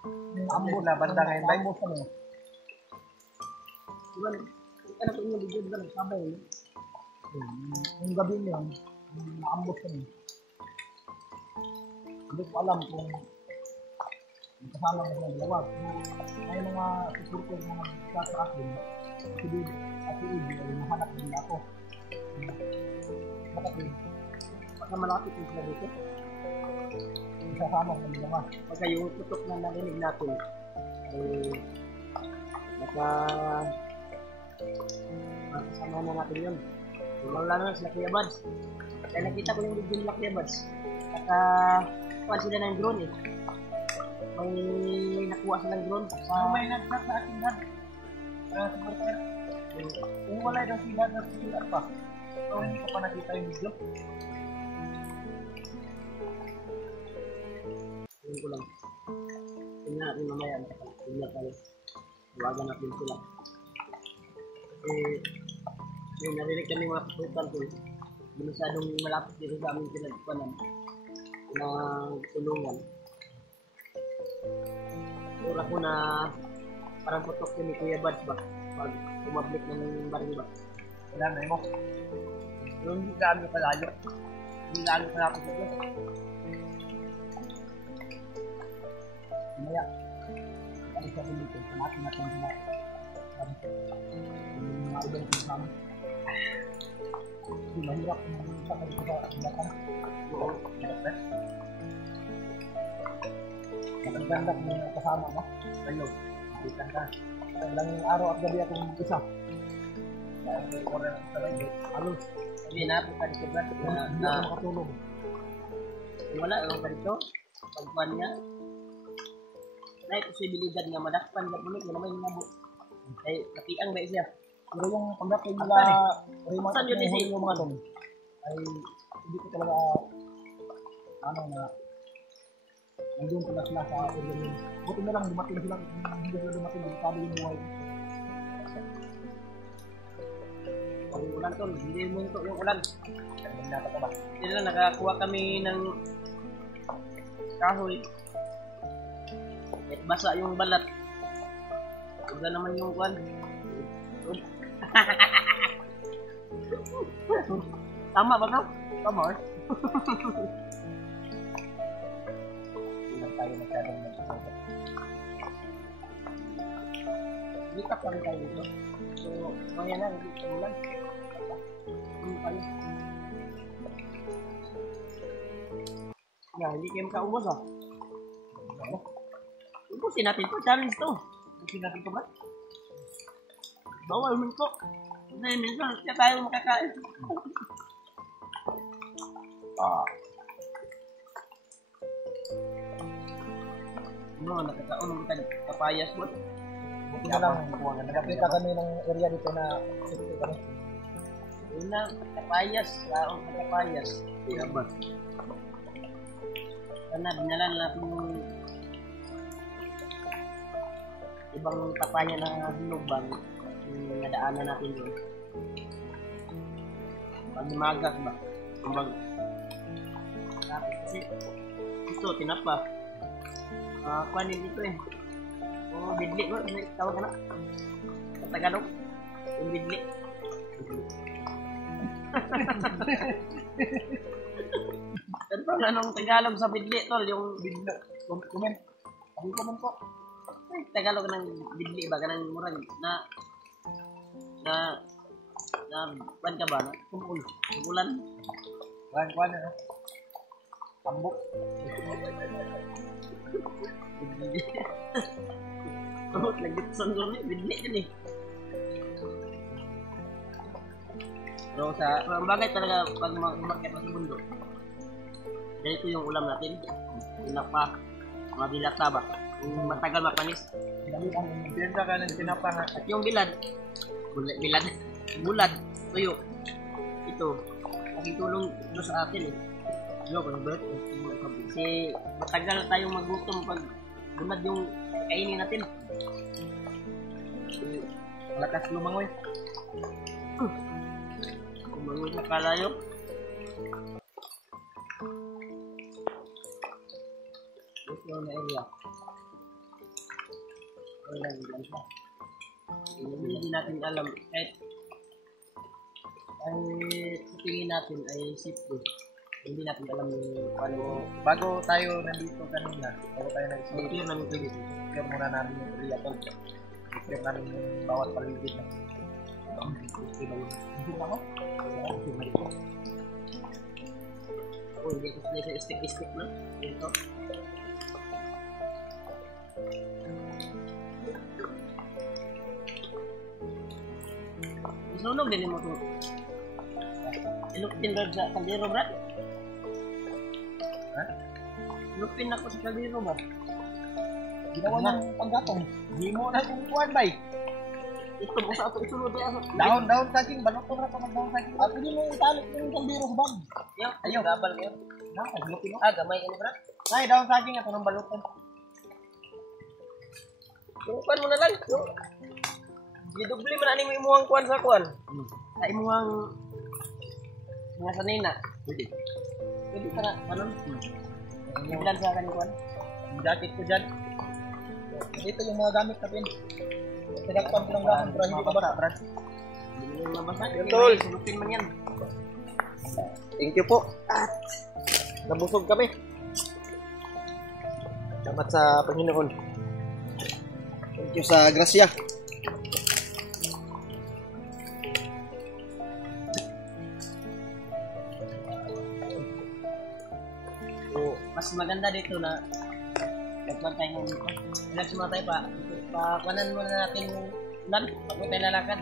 Ambos na, banda ngayon ba? Ambos ano? Diba, ano ko yung video, diba, nagsabay, no? Yung gabi yun, ambos kami. Hindi ko alam kung kasama mo silang dalawa. May mga supporter na nagsa sa akin, si Bibi at si Ibi ay nahanap nila ako. Bakit yun? Baka malapit yung sila dito. Kasama ko ng dalawa. Pagka yung tutok na narinig natin, makasama na natin yun. Lalo na sila Kuya Buds. Kaya nakita ko yung video nila Kuya Buds. Kuha sila ng drone eh. May nakuha silang drone sa... May nagsak sa akin dad. Supporter. Kung wala daw sila na sila pa. So hindi ko pa nakita yung video. Yun ko lang. Tingnan natin mamaya. Tingnan tayo. Huwagan natin sila. May narinig kami mga kaputan ko. Hindi masyadong malapit dito sa aming pinagpanan ng tulungan. Ura ko na parang putok ni Kuya Buds ba? Pag umablik ng baril ba? Wala na mo. Yung hindi gaano kalayo. Hindi gaano kalapit ito. Mamaya. Ano sa dito? Panatin natin sila. Yung mga ibang kasama. Hindi mahirap kung sa kayo sa belakang. Oo. Maganda kung kasama mo. Ano? Maganda. Ilang araw at gabi akong isa. Dahil oras sa radio. Ano? Sabi na, pagka si Brad, Hindi ako makatulog. wala lang ganito. Pagkuhan niya, may posibilidad nga madakpan na puno, yun naman yung nabo. Ay, napiang ba siya? Pero yung pagdating nila, Raymond Saan yun, Isi? yung mga doon, ay hindi ko talaga, ano na, nandun pala sila sa area nila. Buti na lang, dumating sila, hindi sila dumating, sabi yung buhay. Ang ulan tol, hindi munto yung ulan. Hindi na ba? Hindi lang, nakakuha kami ng kahoy. At basa yung balat. Iba naman yung kwan. Tama ba ka? Tama eh. Hindi lang tayo masyadong nagsasagot. Dito pa rin tayo dito. So, kaya na, hindi ko ulan. Tayo. Hindi kayo makaubos ah. Ubusin natin to, challenge to. Ubusin natin ito ba? Bawal mo to. Kasi minsan, kaya tayo makakain. Ano, nakakaon mo kapayas mo. Buti na lang, nakapita kami ng area dito na safety kami. Yun na, kapayas. Laong kapayas. Kaya ba? Sana, dinalan natin yung ibang papaya na hinubang yung nadaanan natin doon. Pag lumagak ba? Kumbag. Kasi ito, tinapa. Kuhanin dito eh. O, bidli mo. Tawag ka na. Sa Tagalog. Yung bidli. Ano ba anong Tagalog sa bidli, tol? Yung Bigla, comment. Sabi comment po. ay, Tagalog ng bidli ba? Ganang murag na ban ka ba? Na tumulan. Kuhan ano? Tambok. Bidli. Oh, lagi sensor ni bidli kan eh. Pero sa ang bagay talaga pag umakyat sa bundok. Ganito yung ulam natin. Tinapa, mga bilata ba? Yung matagal mapanis. Benta ka ng tinapa nga. At yung bilad, bulad, tuyo. Ito, aking tulong ito sa atin eh. Ano, Robert? Kasi matagal tayong magutom pag bulad yung kainin natin. Lakas lumangoy. Kumangoy sa kalayo. Ito na area. lang lang siya. Hindi natin alam kahit ang tingin natin ay safety. Hindi natin alam yung ano. Bago tayo nandito kanina, bago tayo nag-sleep, Clear namin kayo. clear muna namin yung area tol. Clear namin yung bawat paligid na. Okay ba yun? Hindi ba ako? Okay ba yun? Oh, hindi ko sila sa stick-stick na. Ito. Sunog din mo ito. Ilupin ba sa kaldero, Brad? Ha? Ilupin ako sa kaldero ba? Ginawa ng panggatong. Hindi mo na kung kuhan bay. Ito mo sa ato isunod ba? Daon saging, balot ko na pa mag-daon saging. At hindi mo italik yung kaldero sa bag. Ayaw, gabal ngayon. Lupin mo. Gamay ano, Brad? Ay, daon saging ito ng balutan. Tukan mo na lang. Gidubli man ani mo imuhang kuan sa kuan. Sa imuhang nga sanina. Pwede. Pwede ka na kanon. Ilan sa kanin kuan? Yung jacket ko dyan. Ito yung mga gamit natin. Tinakpan ko ng gamit pero hindi pa basa. Hindi mo mabasa. Tol. Sulupin man yan. Thank you po. At nabusog kami. Salamat sa Panginoon. Thank you sa grasya. Mas maganda dito na nagpantay ng dito. Relax muna tayo pa. Pakanan muna natin yung ulan. Pag tayo lalakad.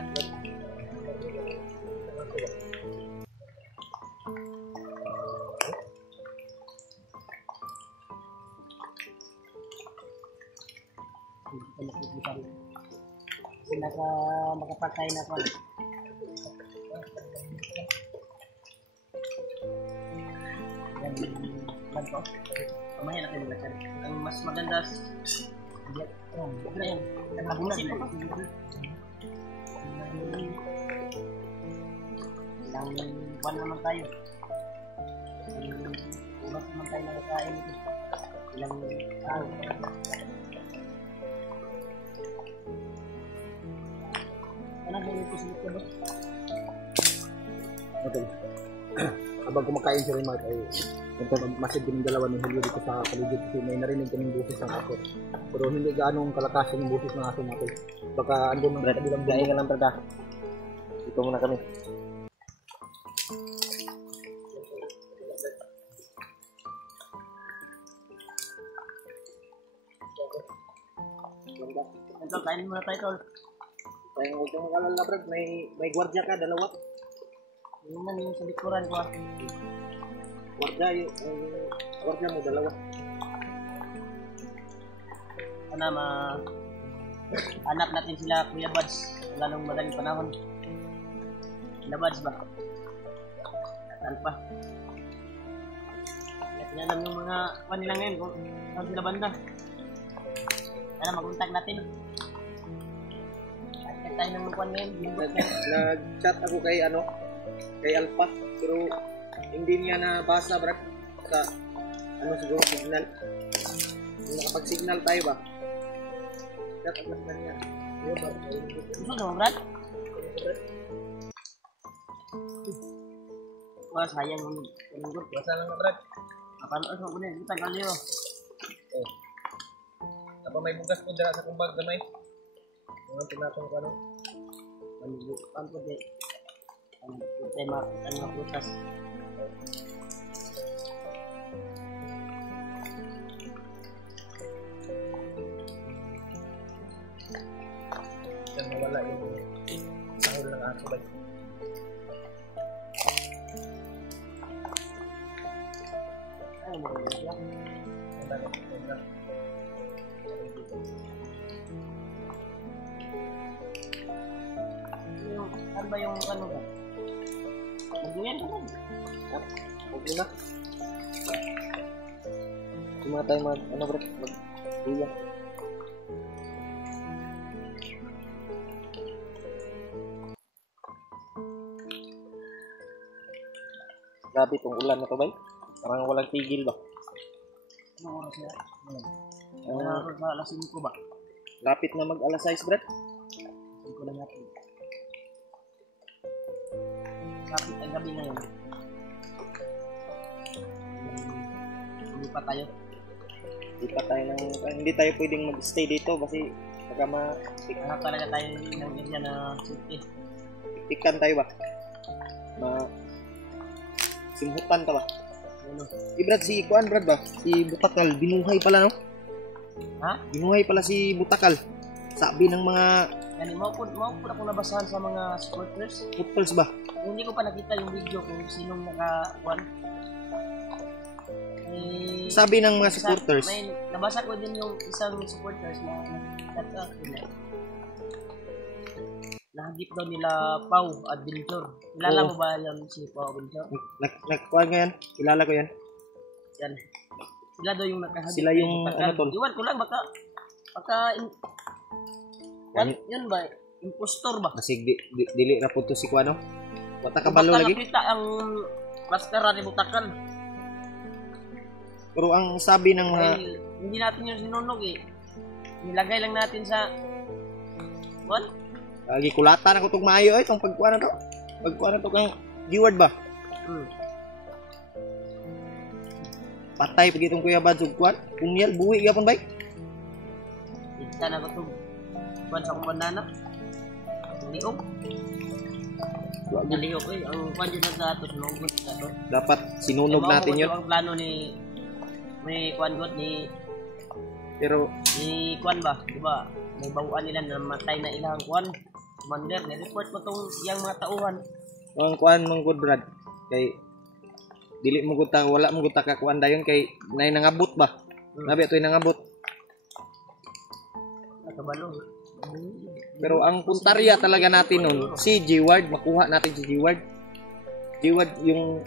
Kasi makapagtay na ko. Yan lag ko. Mamaya natin nilakad. Ang mas maganda na yan. Naglabunan na. Ilang buwan naman tayo. Ulas naman tayo nakakain ito. Ilang araw. Ano ba ito sa likod ba? Okay. Habang kumakain si Remark ay masid din yung dalawa ni Julio dito sa paligid kasi may narinig kaming busis ng aso. Pero hindi gaanong kalakasan yung busis ng aso natin. Baka andun ng kabilang Gaya nga lang talaga. Dito muna kami. Ito, kain muna tayo, tol. Kaya huwag kang mag-alala, Brad. May gwardiya ka, dalawa. Yun man yung sa likuran ko. Gwardiya mo, dalawa. Sana hanap natin sila Kuya Buds lalong madaling panahon. Kuya Buds ba? Saan pa? Kaya alam yung mga kanila ngayon kung saan sila banda. Sana mag-contact natin. At tayo ng lukuan ngayon. Nag-chat ako kay Alpha. Pero hindi niya nabasa, Brad. Sa siguro signal. Kung nakapag-signal tayo ba? Chat ako sa kanya. Gusto mo, Brad? Wah, sayang yung penunggut. Basa lang na, Brad. Apaan ko na kita kali yo. Apa may bugas po dira sa kumbag gamay? Mga tinatong ko ano? Malubukan po di. Ang tema, ang putas. Diyan mawala yung sahol ng aso ba? Ay, mo ya. Ang dami ko na. Ano ba yung ano ba? Magduyan ka na. Okay na. Cuma tayo mag-duyan. Grabe itong ulan na to, bay. Parang walang tigil ba? Anong oras na? Ano oras na alas 5 ba? Lapit na mag alas 6, Brad. Hindi ko lang natin. Kapit ang gabi ngayon. Hindi pa tayo. Hindi tayo pwedeng mag-stay dito kasi baka Hanap talaga tayo ng area na safety. tiktikan tayo ba? Simhutan ka ba? Ano? Brad, si Kuan Brad ba? Si Butakal, binuhay pala no? Ha? Binuhay pala si Butakal. Sabi ng mga Yan, mau po akong nabasahan sa mga supporters. footballs ba? Hindi ko pa nakita yung video kung sinong naka-one. Sabi ng mga supporters. May nabasa ko din yung isang supporters na nagkata nila. Nahagip daw nila Pau Adventure. Kilala mo ba yan si Pau Adventure? Nagkuhan ko yan. Kilala ko yan. Yan. Sila daw yung nakahagip. Sila yung ano tol? Iwan ko lang baka yun ba? Impostor ba? Kasi dili ra po to si Kuano. Wata kabalo lagi. Nakita ang maskara ni Butakan. Pero ang sabi ng mga Dahil hindi natin yung sinunog eh. Nilagay lang natin sa gikulatan ako tong maayo ay tong pagkuha na to. Pagkuha na to kang G-word ba? Patay pag itong Kuya Bad sugkuan. Kunyal buhi gyapon bay. Kita na ko to. Kuan sa kumandana. Liog. Naliog eh. Ang kuan dyan na ito. Sinugot na ito. Dapat sinunog natin yun. Ang plano ni may kuan god ni kuan ba? Diba? May bawaan nila na matay na ilang kuan. Commander, ni-report mo tong yang mga tauhan. Ang kuan mong good Brad. Kay dili mo gud ta wala mo gud ta ka kuan dayon kay nay nangabot ba? Nabi atoy nangabot. Nakabalo. Pero ang puntarya talaga natin nun, si G-Ward, makuha natin si G-Ward. G-Ward yung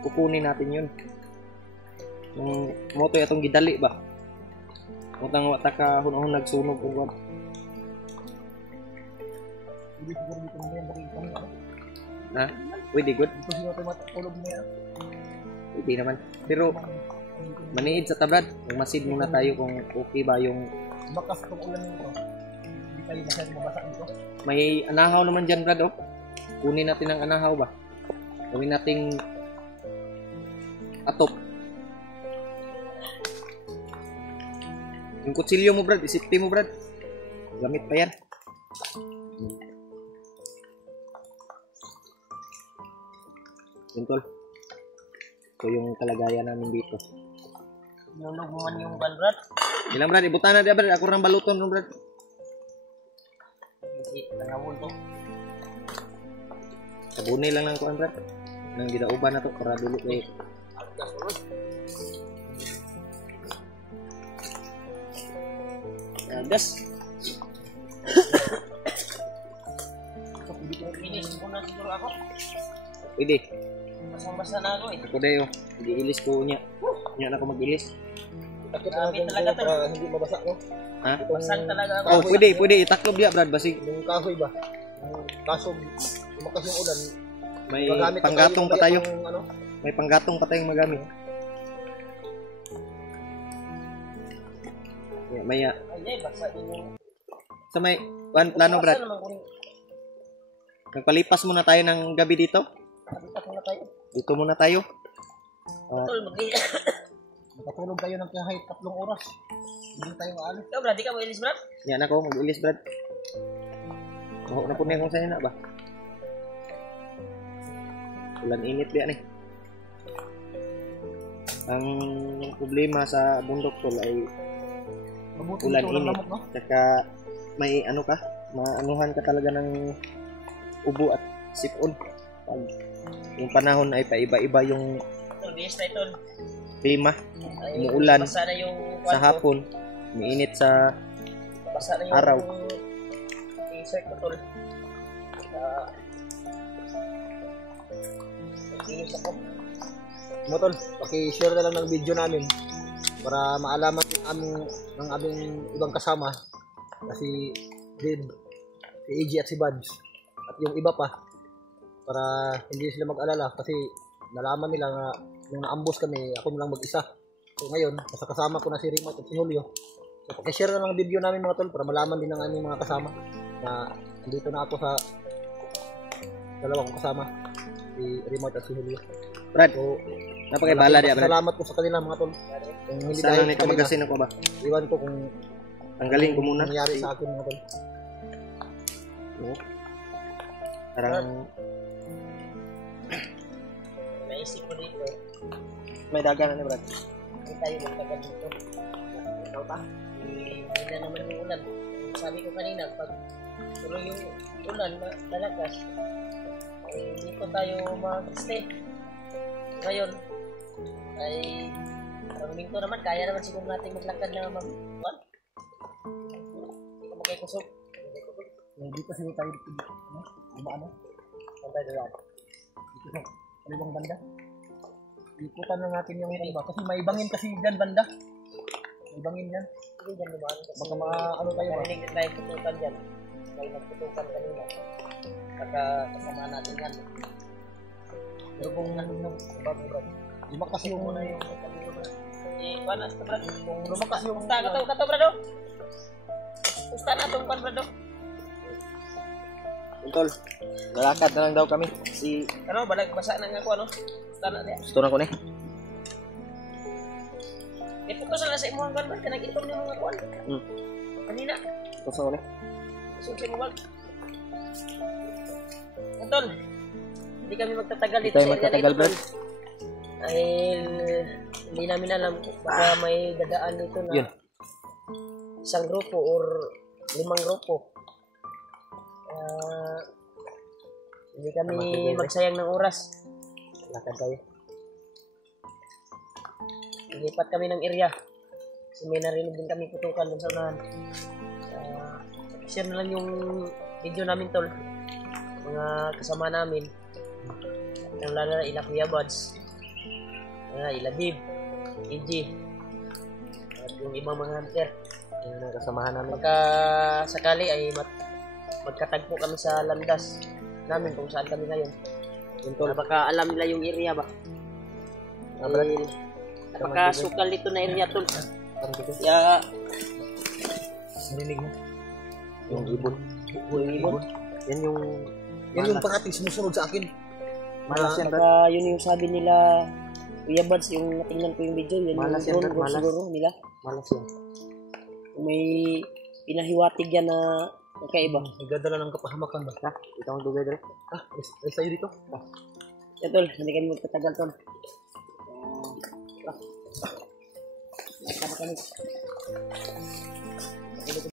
kukunin natin yun. Yung moto atong gidali ba? Mutang wata ka hunahon nagsunog kung wad. Ha? Pwede good? Pwede naman. Pero maniid sa tabrad. Magmasid muna tayo kung okay ba yung Bakas itong ulan nito. Hindi tayo masyadong mabasa nito. may anahaw naman dyan, Brad, oh. Kunin natin ang anahaw ba? Gawin nating atop. Yung kutsilyo mo, Brad, isipti mo, Brad. Gamit pa yan. Yun, tol. Ito yung kalagayan namin dito. Nunog mo man yung balrat. Ilang, Brad, ibutan na diya, Brad. Ako rang baluton, no, Brad. Kasi nangawon to. Sabunay lang lang kuan, Brad. Nang gidauban na to para dulu kay gas. Inis mo na siguro ako. Pwede. Basang-basa na ako eh. Ako dayo. Mag-iilis ko niya. Niya na ako mag-ilis. Grabe talaga to. Hindi mabasa ko. Ha? Basang talaga ako. Oh, pwede. Itaklob diya, Brad. Basig Yung kahoy ba? Yung kaso, lumakas yung ulan. may Magamit panggatong pa tayo. Ano? May panggatong pa tayong magamit. Maya. Ay, basa din yung... Sa may kuan plano, Brad. Basa naman kung... Nagpalipas muna tayo ng gabi dito. Habitat muna tayo. Dito muna tayo. Tol, Nakatulog tayo ng kahit 3 oras. Hindi tayo maalis. Ikaw, Brad, di ka mo ilis, Brad? Yan ako, mag-ilis, Brad. Buhok na po niya kung saan na ba? Ulan init diyan eh. Ang problema sa bundok tol ay Mabuti ulan ito, walang init. lamok, no? Saka may ano ka, maanuhan ka talaga ng ubo at sipon. Pag yung panahon ay paiba-iba yung Tol, bihis na ito. klima. Ay, Umuulan. Basa na yung... Sa hapon, umiinit sa Basa na yung... araw. T-shirt ko, Tol. Inis ako. Motol, paki-share na lang ng video namin para maalaman ng aming ibang kasama na si Dave, si AJ at si Buds at yung iba pa para hindi sila mag-alala kasi nalaman nila na nung naambos kami ako lang mag-isa. So ngayon, kasama ko na si Rimat at si Julio. So, pakishare na lang ang video namin mga tol para malaman din ng aming mga kasama na dito na ako sa dalawa kong kasama, si Remote at si Julio. Brad, So, napakibala diya, Brad. salamat ko sa kanila mga tol. Kung hindi Sana dahil nito sa kanila, magasin ako ba? iwan ko kung Tanggalin ko muna. nangyari sa akin mga tol. Oo. Parang Naisip ko dito, may dagan na, Brad. hindi tayo magtagal dito. Ikaw pa? Hindi na naman yung ulan. Sabi ko kanina, pag tuloy yung ulan na lalakas, dito tayo mag-stay. Ngayon, ay parang minto naman, kaya naman siguro natin maglakad na mag-uwan. Hindi ka magkikusog. Dito siguro tayo dito. Ano? Saan tayo doon? Dito sa kalibang banda. Ikutan na natin yung iba. Kasi may bangin kasi dyan banda. May bangin dyan. Hindi dyan naman. Kasi Baka ano tayo ba? narinig na tayo putukan dyan. May nagputukan kanina. Baka kasama natin yan. Pero kung bag, lumakas yung Muna yung sabi ko na. Panas to, Brad. kung lumakas yung Pusta ka to, Brado. Pusta na itong pan, Brado. Tol, lalakad na lang daw kami. Ano, balag basa na nga ako, ano? Pusta na niya. Gusto na ko ni. Iputos na sa imuhang kan, Brad. Kanag-itom niya mga kuwan. Kanina. Gusto ko ni. Susi mo, Brad. Tol, hindi kami magtatagal Hindi dito tayo sa area magtatagal, dito, Brad. Tol. Dahil hindi namin alam kung baka may dadaan dito na Yun. isang grupo or 5 grupo. Hindi kami magsayang ng oras. lakad tayo. Lipat kami ng area. Kasi may narinig din kami putukan dun sa unahan. Share na lang yung video namin, Tol. Mga kasama namin. Ang lalo na ila Kuya Buds. Ila Bib. EG. At yung ibang mga hunter. Yung mga kasamahan namin. Pagka sakali ay magkatagpo kami sa landas namin kung saan kami ngayon. Baka alam nila yung area ba? Dahil napakasukal dito na area, Tol. Kaya Narinig mo? Yung ibon. yung ibon. Yan yung Yan yung pangating sumusunod sa akin. malas yan, Brad. Baka yun yung sabi nila Kuya Buds, yung natingnan ko yung video, yun Malas yung yan, drone malas. siguro nila. Malas yan. May pinahiwatig yan na kakaiba. Nagdadala ng kapahamakan ba? Ha? Ito ang dugay, Brad. Alis tayo dito. Yan, Tol, hindi kami magtatagal, Tol. Lakad kami.